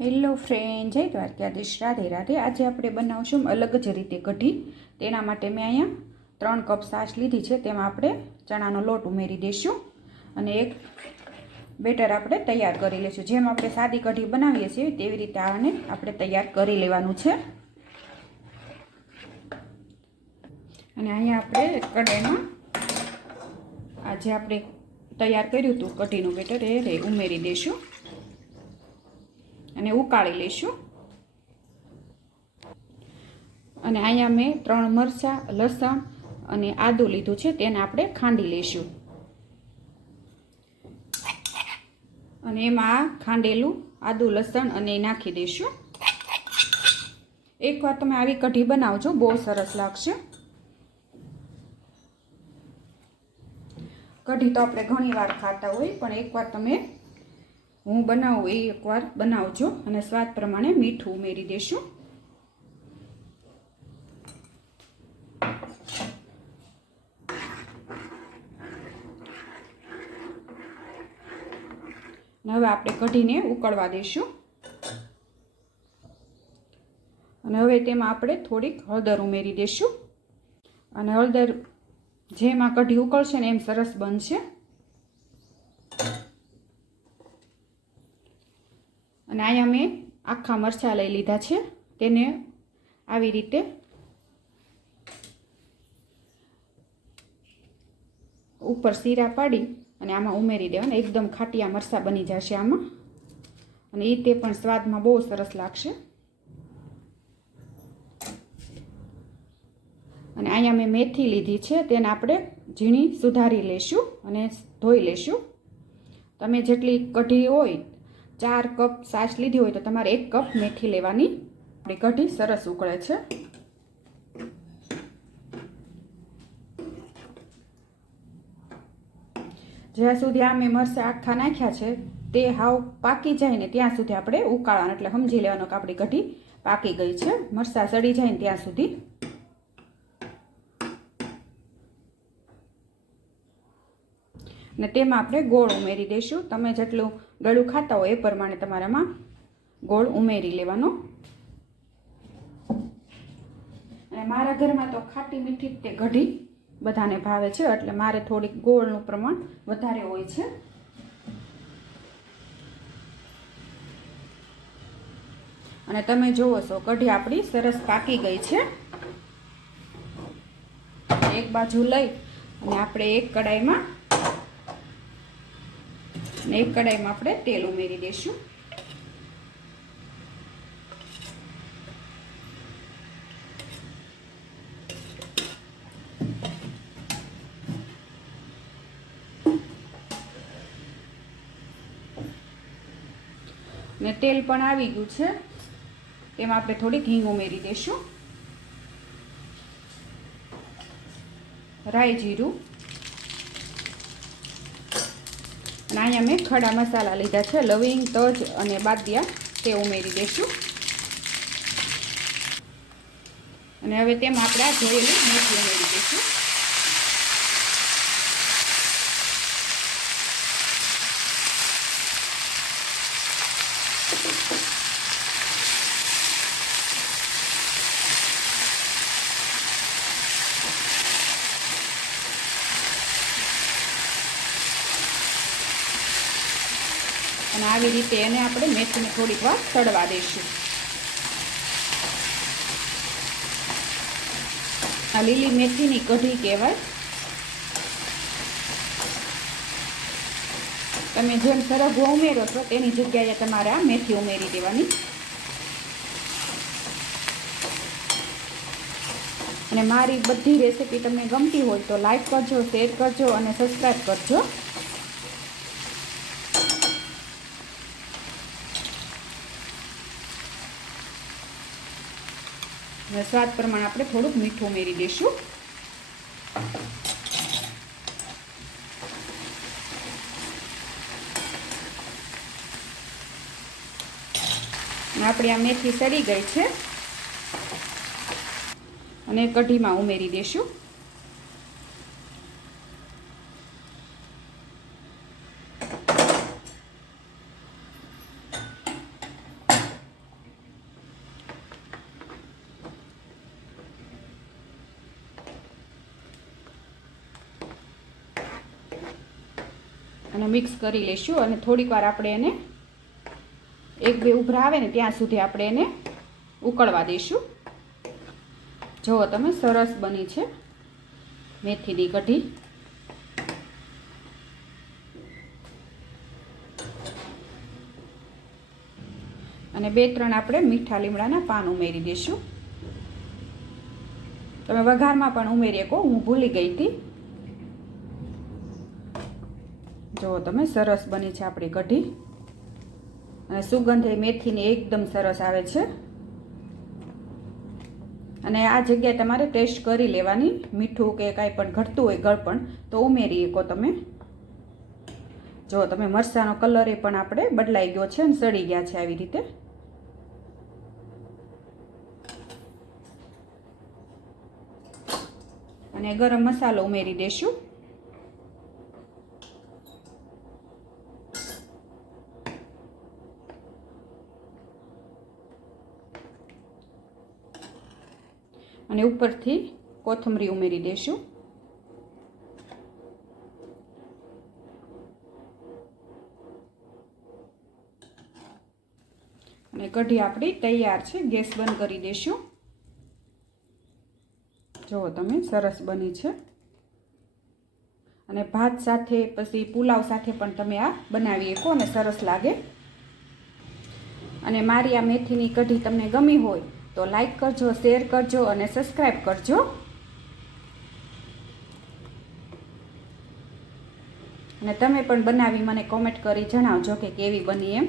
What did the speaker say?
Hello friend જય દ્વારકાધીશ. રાધે રાધે. આજે આપણે બનાવશું અલગ જ રીતે કઢી. તેના માટે મેં અહીંયા ત્રણ કપ સાસ લીધી છે. તેમાં આપણે ચણાનો લોટ ઉમેરી દઈશું અને એક બેટર આપણે તૈયાર કરી લઈશું. જેમ આપણે સાદી કઢી બનાવીએ છીએ, તેવી રીતે આને આપણે તૈયાર કરી લેવાનું છે. અને અહીંયા આપણે કઢાઈમાં આજે આપણે તૈયાર કર્યું હતું કઢીનું બેટર એ ઉમેરી દઈશું. અને ઉકાળી લઈશું. અને અહીંયા મેં ત્રણ મરચાં, લસણ અને આદું લીધું છે, તેને આપણે ખાંડી લઈશું. અને એમાં ખાંડેલું આદું, લસણ અને નાખી દઈશું. એકવાર તમે આવી કઢી બનાવજો, બહુ સરસ લાગશે. કઢી તો આપણે ઘણી વાર ખાતા હોય, પણ એકવાર તમે હું બનાવું, એ એકવાર બનાવજો અને સ્વાદ પ્રમાણે મીઠું ઉમેરી દેશું. હવે આપણે કઢીને ઉકળવા દઈશું અને હવે તેમાં આપણે થોડીક હળદર ઉમેરી દઈશું અને હળદર જેમાં કઢી ઉકળશે ને એમ સરસ બનશે. અને અહીંયા મેં આખા મરચાં લઈ લીધા છે. તેને આવી રીતે ઉપર શીરા પાડી અને આમાં ઉમેરી દેવાના. એકદમ ખાટિયા મરચાં બની જશે આમાં. અને એ તે પણ સ્વાદમાં બહુ સરસ લાગશે. અને અહીંયા મેં મેથી લીધી છે. તેને આપણે ઝીણી સુધારી લેશું અને ધોઈ લેશું. તમે જેટલી કઢી હોય ચાર કપ છાશ લીધી હોય તો તમારે એક કપ મેથી લેવાની. આપણી કઢી સરસ ઉકળે છે. જ્યાં સુધી આ મેં મરચાં આખા નાખ્યા છે, તે હાવ પાકી જાય ને ત્યાં સુધી આપણે ઉકાળવાનું. એટલે સમજી લેવાનું કે આપણી કઢી પાકી ગઈ છે. મરચાં સડી જાય ને ત્યાં સુધી. ને તેમાં આપણે ગોળ ઉમેરી દઈશું. તમે જેટલું ગળું ખાતા હોય એ પ્રમાણે તમારામાં ગોળ ઉમેરી લેવાનો. અને મારા ઘરમાં તો ખાટી મીઠી તે કઢી બધાને ભાવે છે, એટલે મારે થોડીક ગોળનું પ્રમાણ વધારે હોય છે. અને તમે જુઓ છો કઢી આપણી સરસ પાકી ગઈ છે. એક બાજુ લઈ અને આપણે એક કડાઈમાં અને એક કડાઈમાં આપણે તેલ ઉમેરી દઈશું. ને તેલ પણ આવી ગયું છે. એમાં આપણે થોડીક હિંગ ઉમેરી દઈશું. રાઈ જીરું. અને અહીંયા મેં ખડા મસાલા લીધા છે, લવિંગ, તજ અને બાદિયા, તે ઉમેરી દઈશું. અને હવે તેમાં આપણે આ જોયેલું મેથી ઉમેરી દઈશું. અને આવી રીતે એને આપણે મેથીને થોડીક વાર તળવા દઈશું. આ લીલી મેથીની કઢી કહેવાય. તમે જેમ સરગવો ઉમેરો છો, તેની જગ્યાએ તમારે આ મેથી ઉમેરી દેવાની. અને મારી બધી રેસીપી તમને ગમતી હોય તો લાઈક કરજો, શેર કરજો અને સબસ્ક્રાઈબ કરજો. અને સ્વાદ પ્રમાણે આપણે થોડુંક મીઠું ઉમેરી દઈશું. આપણી આ મેથી સરી ગઈ છે. અને કઢીમાં ઉમેરી દઈશું. અને મિક્સ કરી લઈશું અને થોડીક વાર આપણે એને એક બે ઉભરા આવે ને ત્યાં સુધી આપણે એને ઉકળવા દઈશું. જુઓ તમે, સરસ બની છે મેથીની કઢી. અને બે ત્રણ આપણે મીઠા લીમડાના પાન ઉમેરી દઈશું. તમે વઘારમાં પણ ઉમેરી શકો હું ભૂલી ગઈ હતી. જુઓ તમે સરસ બની છે આપણી કઢી. અને સુગંધ એ મેથીની એકદમ સરસ આવે છે. અને આ જગ્યાએ તમારે ટેસ્ટ કરી લેવાની. મીઠું કે કાંઈ પણ ઘટતું હોય ગળપણ તો ઉમેરી શકો તમે. જો તમે મરસાનો કલર એ પણ આપણે બદલાઈ ગયો છે અને સડી ગયા છે આવી રીતે. અને ગરમ મસાલો ઉમેરી દેશું. અને ઉપરથી કોથમરી ઉમેરી દઈશું અને કઢી આપણી તૈયાર છે, ગેસ બંધ કરી દઈશું જુઓ તમે, સરસ બની છે. અને ભાત સાથે, પછી પુલાવ સાથે પણ તમે આ બનાવી શકો અને સરસ લાગે. અને મારી આ મેથીની કઢી તમને ગમી હોય તો લાઈક કરજો શેર કરજો અને સબસ્ક્રાઈબ કરજો. અને તમે પણ બનાવી મને કોમેન્ટ કરી જણાવજો કે કેવી બની એમ.